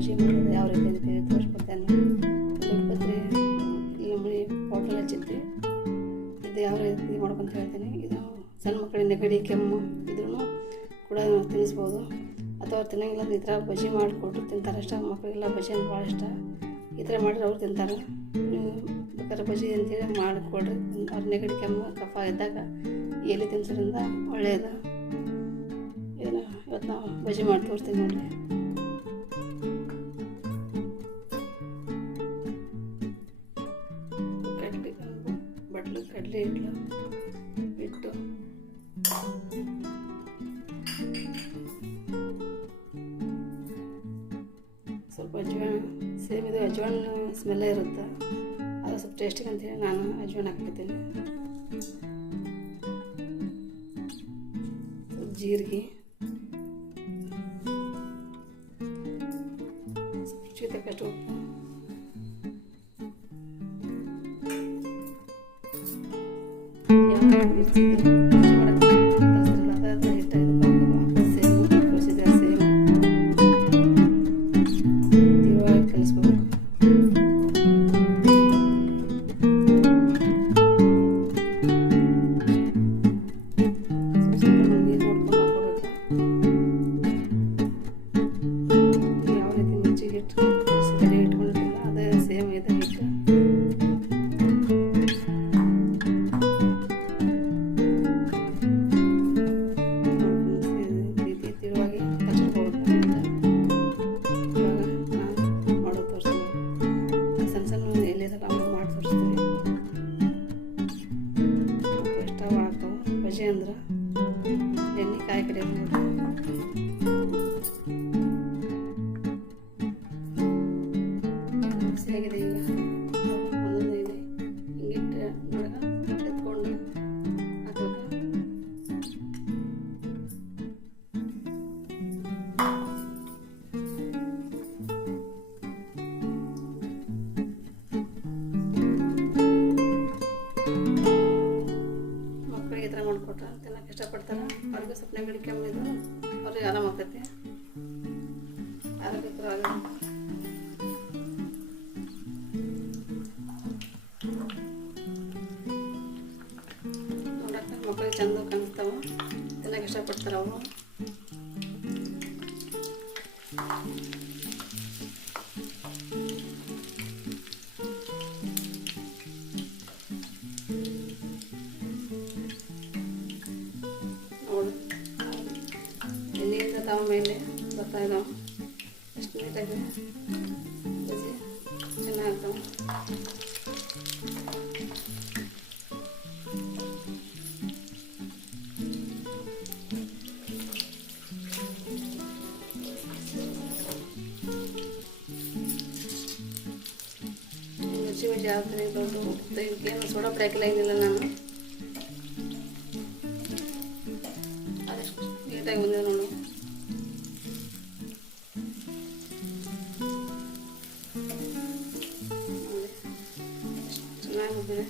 ಬಜ್ಜಿ ಮಾಡೋದು ಯಾವ ರೀತಿ ಅಂತೇಳಿ ತೋರಿಸ್ಕೊಡ್ತೇನೆ. ದೊಡ್ಡ ಪತ್ರೆ ಇಲ್ಲಿ ಮನೆ ಪೌಡ್ರ್ ಹಚ್ಚಿದ್ದೆ, ಇದು ಯಾವ ರೀತಿ ಮಾಡ್ಕೊಂತ ಹೇಳ್ತೀನಿ. ಇದು ಸಣ್ಣ ಮಕ್ಕಳಿಗೆ ನೆಗಡಿ ಕೆಮ್ಮು ಇದ್ರೂ ಕೂಡ ತಿನ್ನಿಸ್ಬೋದು, ಅಥವಾ ತಿನ್ನಂಗಿಲ್ಲ ಅಂದ್ರೆ ಈ ಥರ ಬಜ್ಜಿ ಮಾಡಿಕೊಟ್ಟು ತಿಂತಾರೆ ಅಷ್ಟೇ. ಮಕ್ಕಳಿಗೆಲ್ಲ ಬಜ್ಜಿ ಅಂದ್ರೆ ಭಾಳ ಇಷ್ಟ. ಈ ಥರ ಮಾಡಿದ್ರೆ ಅವ್ರು ತಿಂತಾರೆ. ನೀವು ಬೇಕಾದ್ರೆ ಬಜ್ಜಿ ಅಂತೇಳಿ ಮಾಡಿಕೊಡ್ರಿ. ಅವ್ರ ನೆಗಡಿ ಕೆಮ್ಮು ಕಫ ಇದ್ದಾಗ ಎಲೆ ತಿನ್ಸೋದ್ರಿಂದ ಒಳ್ಳೆಯದು. ಇದನ್ನು ಇವತ್ತು ನಾವು ಬಜ್ಜಿ ಮಾಡಿ ತೋರಿಸ್ತೀವಿ ನೋಡಿರಿ. ಕಡಲೆ ಹಿಟ್ಟು ಸ್ವಲ್ಪ ಅಜ್ವಾನ, ಸೇಮ್ ಇದು ಅಜ್ವಾನ ಸ್ಮೆಲ್ಲೇ ಇರುತ್ತೆ, ಅದು ಸ್ವಲ್ಪ ಟೇಸ್ಟಿಗೆ ಅಂತೇಳಿ ನಾನು ಅಜ್ವಾನ ಹಾಕ್ಬಿಡ್ತೀನಿ. ಸ್ವಲ್ಪ ಜೀರಿಗೆ, ಸ್ವಲ್ಪ ತಕ್ಕಷ್ಟು ಉಪ್ಪು, ಬಜ್ಜಿ ಅಂದ್ರೆ ಎಣ್ಣೆ ಕಾಯಿ ಕಡೆ ಸಿಗಿದೆ. ಈಗ ಒಂದೊಂದು ಇದೆ ಹಿಂಗಿಟ್ಟು ನೋಡಗ ಎತ್ಕೊಂಡು ಹಾಕ್ಬೇಕು. ಮಕ್ಕಳಿಗೆ ಈ ಥರ ಮಾಡಿಕೊಟ್ರೆ ತಿನ್ನೋಕೆ ಇಷ್ಟಪಡ್ತಾರೆ. ಅವ್ರಿಗೆ ಸ್ವಲ್ಪ ನೆಗಡಿ ಕೆಮ್ಮಿದ್ದು ಅವ್ರಿಗೆ ಆರಾಮಾಗ್ತೈತಿ, ಆರೋಗ್ಯಕರವಾಗಿ ನೋಡಕ್ಕೆ ಮಕ್ಕಳಿಗೆ ಚಂದ ಕಾಣಿಸ್ತಾವೆ, ತಿನ್ನೋಕೆ ಇಷ್ಟಪಡ್ತಾರೆ ಅವರು. ನೋಡು ಎಣ್ಣೆಯಿಂದ ತಾವು ಮೇಲೆ ಬರ್ತಾ ಇದ್ದಾವೆ, ಎಷ್ಟು ನೀಟಾಗಿ ಬಜ್ಜಿ ಚೆನ್ನಾಗ್ತಾವೆ. ರುಚಿ ಬಜ್ಜಿ ಆದರೆ ದೊಡ್ಡ ಇದಕ್ಕೇನು ಸೋಡಾ ಪುಡಿ ಹಾಕಿಲ್ಲ, ಏನಿಲ್ಲ. ನಾನು ಅದೆಷ್ಟು ನೀಟಾಗಿ ಬಂದಿದೆ ನೋಡು. ಚೆನ್ನಾಗಿ ಬಂದಿದೆ.